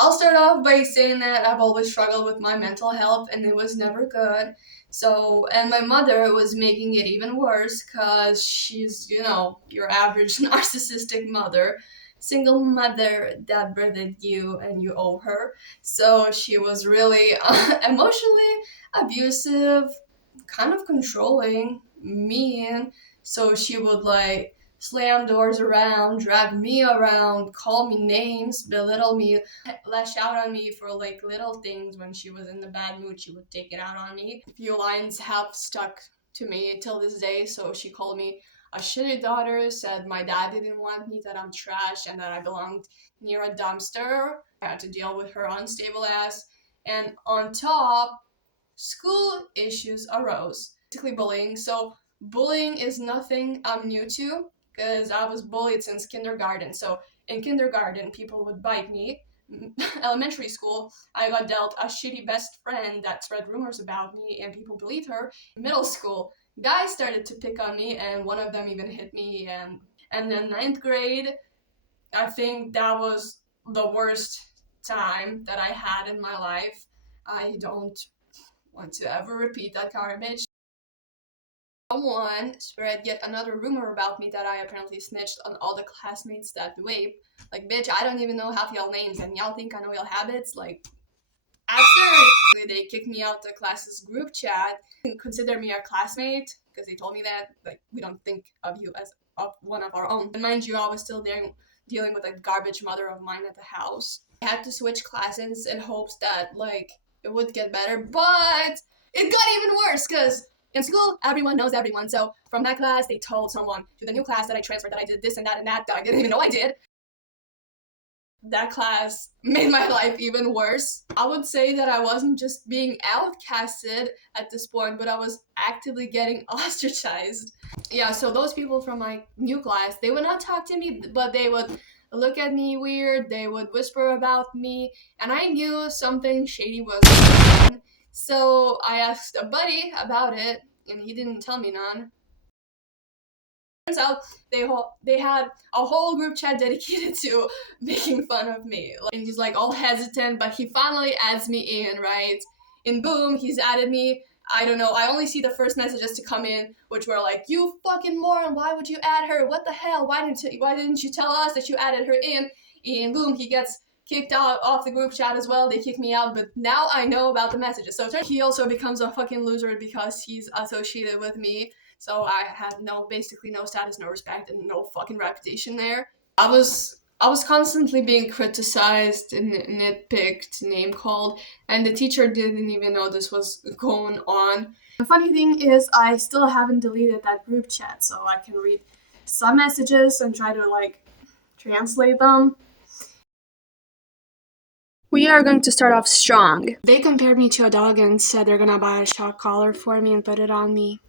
I'll start off by saying that I've always struggled with my mental health and it was never good. So, and my mother was making it even worse because she's, your average narcissistic mother, single mother that birthed you and you owe her. So she was really emotionally abusive, kind of controlling, mean. So she would like slam doors around, drag me around, call me names, belittle me, lash out on me for like little things. When she was in the bad mood, she would take it out on me. A few lines have stuck to me till this day. So she called me a shitty daughter, said my dad didn't want me, that I'm trash, and that I belonged near a dumpster. I had to deal with her unstable ass. And on top, school issues arose. Basically, bullying. So, bullying is nothing I'm new to because I was bullied since kindergarten. So, in kindergarten, people would bite me. Elementary school, I got dealt a shitty best friend that spread rumors about me and people believed her. Middle school, guys started to pick on me and one of them even hit me. And then ninth grade, I think that was the worst time that I had in my life. I don't want to ever repeat that garbage. Someone spread yet another rumor about me that I apparently snitched on all the classmates that vape. Like, bitch, I don't even know half y'all names, and y'all think I know y'all habits? Like, absurd! They kicked me out the class's group chat. They didn't consider me a classmate, because they told me that, like, we don't think of you as of one of our own. And mind you, I was still there dealing with a garbage mother of mine at the house. I had to switch classes in hopes that, like, it would get better, but it got even worse, because in school, everyone knows everyone. So from that class, they told someone to the new class that I transferred that I did this and that I didn't even know I did. That class made my life even worse. I would say that I wasn't just being outcasted at this point, but I was actively getting ostracized. Yeah, so those people from my new class, they would not talk to me, but they would look at me weird, they would whisper about me, and I knew something shady was going on. So I asked a buddy about it, and he didn't tell me none. Turns out they had a whole group chat dedicated to making fun of me. And he's like all hesitant, but he finally adds me in, right? And boom, he's added me. I don't know. I only see the first messages to come in, which were like, "You fucking moron! Why would you add her? What the hell? Why didn't you tell us that you added her in?" And boom, he gets kicked out off the group chat as well. They kick me out, but now I know about the messages. So he also becomes a fucking loser because he's associated with me. So I had basically no status, no respect, and no fucking reputation there. I was constantly being criticized and nitpicked, name called, and the teacher didn't even know this was going on. The funny thing is, I still haven't deleted that group chat, so I can read some messages and try to like translate them. We are going to start off strong. They compared me to a dog and said they're gonna buy a shock collar for me and put it on me.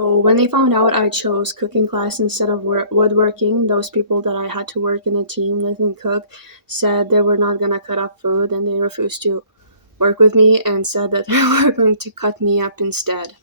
So when they found out I chose cooking class instead of woodworking, those people that I had to work in a team with and cook said they were not gonna cut up food and they refused to work with me and said that they were going to cut me up instead.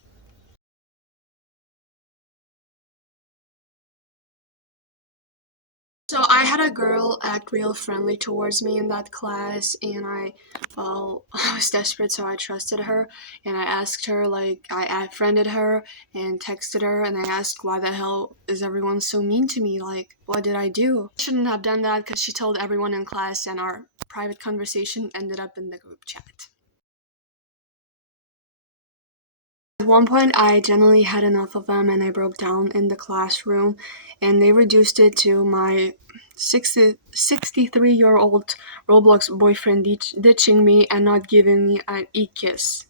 So I had a girl act real friendly towards me in that class, and I was desperate, so I trusted her, and I asked her, like, I friended her and texted her, and I asked, why the hell is everyone so mean to me? Like, what did I do? I shouldn't have done that because she told everyone in class, and our private conversation ended up in the group chat. At one point, I generally had enough of them and I broke down in the classroom, and they reduced it to my 63-year-old Roblox boyfriend ditching me and not giving me an e-kiss.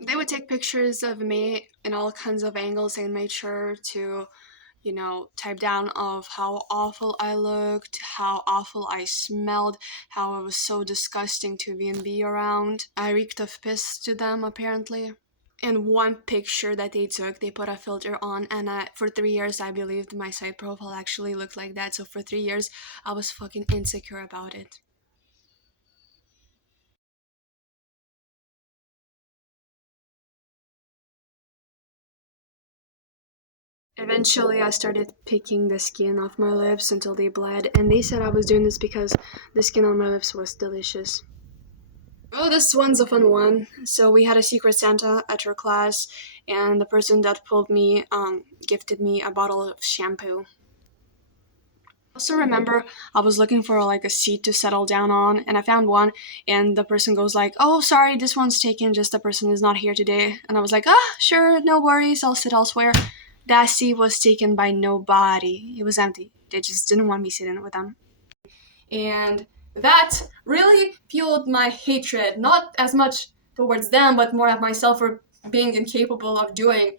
They would take pictures of me in all kinds of angles and made sure to, type down of how awful I looked, how awful I smelled, how I was so disgusting to be around. I reeked of piss to them, apparently. In one picture that they took, they put a filter on, and for 3 years, I believed my site profile actually looked like that. So for 3 years, I was fucking insecure about it. Eventually, I started picking the skin off my lips until they bled, and they said I was doing this because the skin on my lips was delicious. Oh, this one's a fun one. So we had a secret Santa at our class, and the person that pulled me gifted me a bottle of shampoo. I also remember I was looking for like a seat to settle down on, and I found one, and the person goes like, "Oh, sorry, this one's taken. Just the person is not here today." And I was like, "Ah, sure, no worries. I'll sit elsewhere." That seat was taken by nobody. It was empty. They just didn't want me sitting with them. And that really fueled my hatred, not as much towards them, but more at myself for being incapable of doing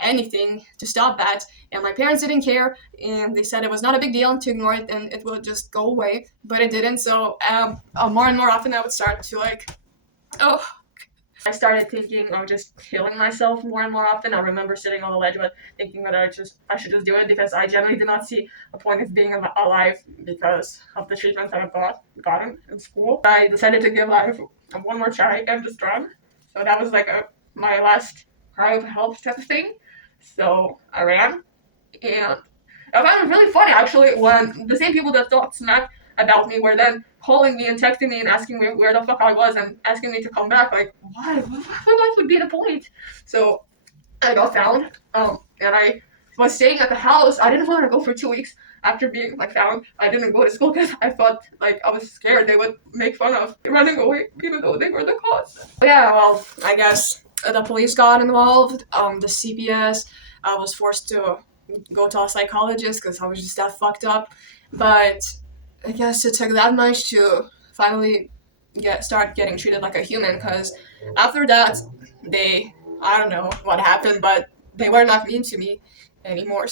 anything to stop that. And my parents didn't care, and they said it was not a big deal to ignore it and it would just go away, but it didn't. So more and more often I would start to oh, I started thinking of just killing myself more and more often. I remember sitting on the ledge, but thinking that I should just do it because I generally did not see a point of being alive because of the treatment that I gotten in school. I decided to give life one more try and just run. So that was my last cry of help type of thing. So I ran, and I found it really funny actually when the same people that talked smack about me were then calling me and texting me and asking me where the fuck I was and asking me to come back. Like, why? What would be the point? So I got found, and I was staying at the house. I didn't want to go for 2 weeks after being found. I didn't go to school because I thought I was scared they would make fun of running away, even though they were the cause. Yeah, well, I guess the police got involved. The CPS was forced to go to a psychologist because I was just that fucked up. But I guess it took that much to finally start getting treated like a human. Because after that, I don't know what happened, but they were not mean to me anymore.